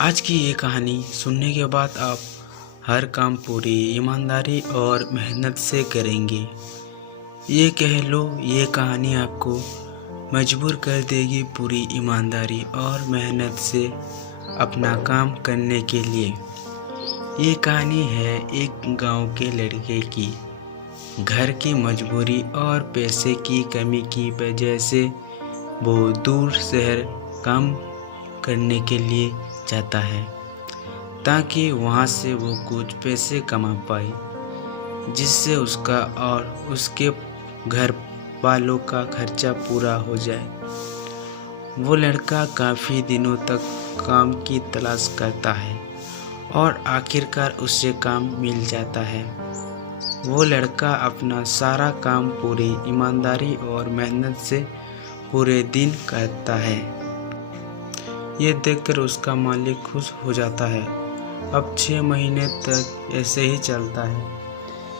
आज की ये कहानी सुनने के बाद आप हर काम पूरी ईमानदारी और मेहनत से करेंगे। ये कह लो, ये कहानी आपको मजबूर कर देगी पूरी ईमानदारी और मेहनत से अपना काम करने के लिए। ये कहानी है एक गांव के लड़के की। घर की मजबूरी और पैसे की कमी की वजह से वो दूर शहर काम करने के लिए जाता है ताकि वहाँ से वो कुछ पैसे कमा पाए, जिससे उसका और उसके घर वालों का खर्चा पूरा हो जाए। वो लड़का काफ़ी दिनों तक काम की तलाश करता है और आखिरकार उसे काम मिल जाता है। वो लड़का अपना सारा काम पूरी ईमानदारी और मेहनत से पूरे दिन करता है। ये देखकर उसका मालिक खुश हो जाता है। अब 6 महीने तक ऐसे ही चलता है।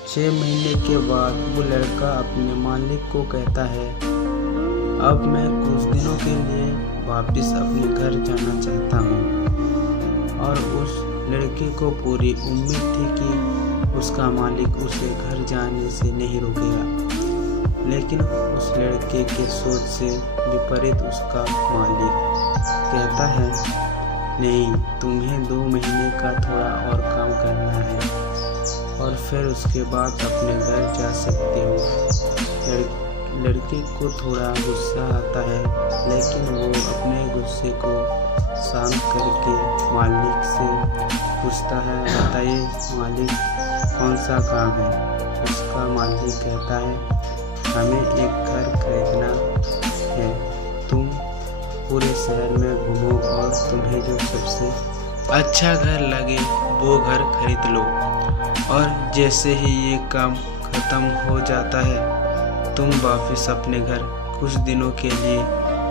6 महीने के बाद वो लड़का अपने मालिक को कहता है, अब मैं कुछ दिनों के लिए वापस अपने घर जाना चाहता हूँ। और उस लड़के को पूरी उम्मीद थी कि उसका मालिक उसे घर जाने से नहीं रोकेगा, लेकिन उस लड़के के सोच से विपरीत उसका मालिक कहता है, नहीं, तुम्हें 2 महीने का थोड़ा और काम करना है और फिर उसके बाद अपने घर जा सकते हो। लड़के को थोड़ा गुस्सा आता है, लेकिन वो अपने गुस्से को शांत करके मालिक से पूछता है, बताइए मालिक, कौन सा काम है। उसका मालिक कहता है, हमें एक घर खरीदना है। तुम पूरे शहर में घूमो और तुम्हें जो सबसे अच्छा घर लगे वो घर खरीद लो, और जैसे ही ये काम खत्म हो जाता है तुम वापस अपने घर कुछ दिनों के लिए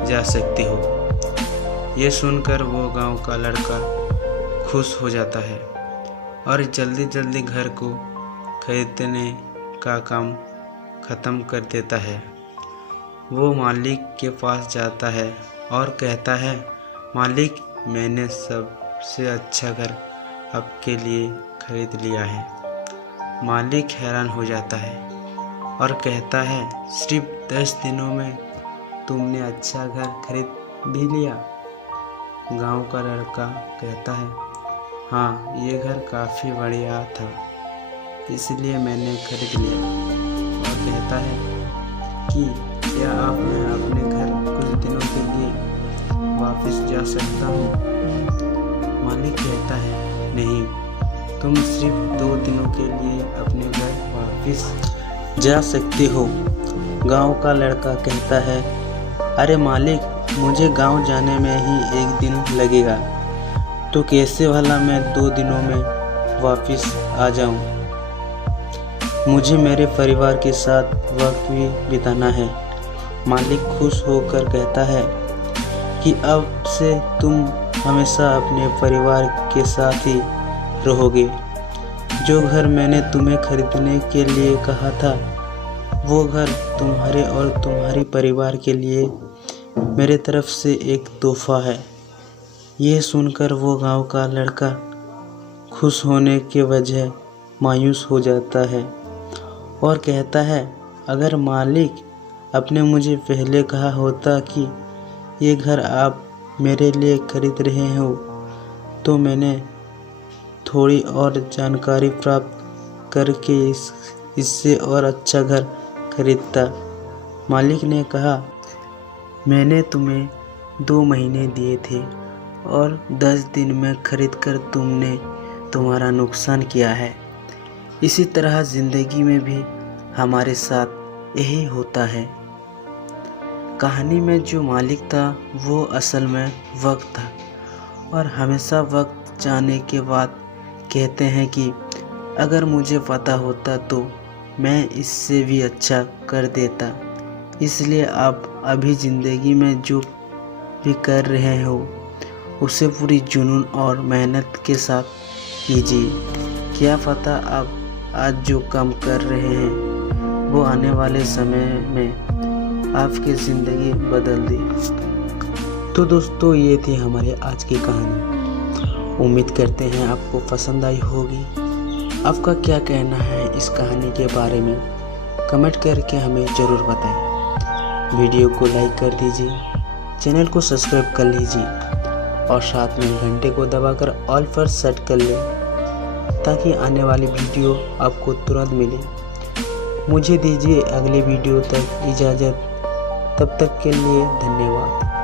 जा सकते हो। ये सुनकर वो गांव का लड़का खुश हो जाता है और जल्दी जल्दी घर को खरीदने का काम ख़त्म कर देता है। वो मालिक के पास जाता है और कहता है, मालिक, मैंने सबसे अच्छा घर आपके लिए खरीद लिया है। मालिक हैरान हो जाता है और कहता है, सिर्फ 10 दिनों में तुमने अच्छा घर खरीद भी लिया। गांव का लड़का कहता है, हाँ, ये घर काफ़ी बढ़िया था, इसलिए मैंने खरीद लिया। और कहता है कि क्या आप मैं अपने घर कुछ दिनों के लिए वापस जा सकता हूँ। मालिक कहता है, नहीं, तुम सिर्फ 2 दिनों के लिए अपने घर वापस जा सकते हो। गांव का लड़का कहता है, अरे मालिक, मुझे गांव जाने में ही 1 दिन लगेगा, तो कैसे भला मैं 2 दिनों में वापस आ जाऊं। मुझे मेरे परिवार के साथ वक्त भी बिताना है। मालिक खुश होकर कहता है कि अब से तुम हमेशा अपने परिवार के साथ ही रहोगे। जो घर मैंने तुम्हें खरीदने के लिए कहा था, वो घर तुम्हारे और तुम्हारे परिवार के लिए मेरे तरफ से एक तोहफा है। यह सुनकर वो गांव का लड़का खुश होने के वजह मायूस हो जाता है और कहता है, अगर मालिक आपने मुझे पहले कहा होता कि ये घर आप मेरे लिए खरीद रहे हो, तो मैंने थोड़ी और जानकारी प्राप्त करके इससे और अच्छा घर खरीदता। मालिक ने कहा, मैंने तुम्हें 2 महीने दिए थे और 10 दिन में खरीदकर तुमने तुम्हारा नुकसान किया है। इसी तरह ज़िंदगी में भी हमारे साथ यही होता है। कहानी में जो मालिक था वो असल में वक्त था, और हमेशा वक्त जाने के बाद कहते हैं कि अगर मुझे पता होता तो मैं इससे भी अच्छा कर देता। इसलिए आप अभी ज़िंदगी में जो भी कर रहे हो उसे पूरी जुनून और मेहनत के साथ कीजिए। क्या पता आप आज जो काम कर रहे हैं वो आने वाले समय में आपकी ज़िंदगी बदल दे। तो दोस्तों, ये थी हमारी आज की कहानी। उम्मीद करते हैं आपको पसंद आई होगी। आपका क्या कहना है इस कहानी के बारे में कमेंट करके हमें ज़रूर बताएं। वीडियो को लाइक कर दीजिए, चैनल को सब्सक्राइब कर लीजिए और साथ में घंटे को दबाकर ऑल पर सेट कर लें ताकि आने वाली वीडियो आपको तुरंत मिले। मुझे दीजिए अगले वीडियो तक इजाज़त, तब तक के लिए धन्यवाद।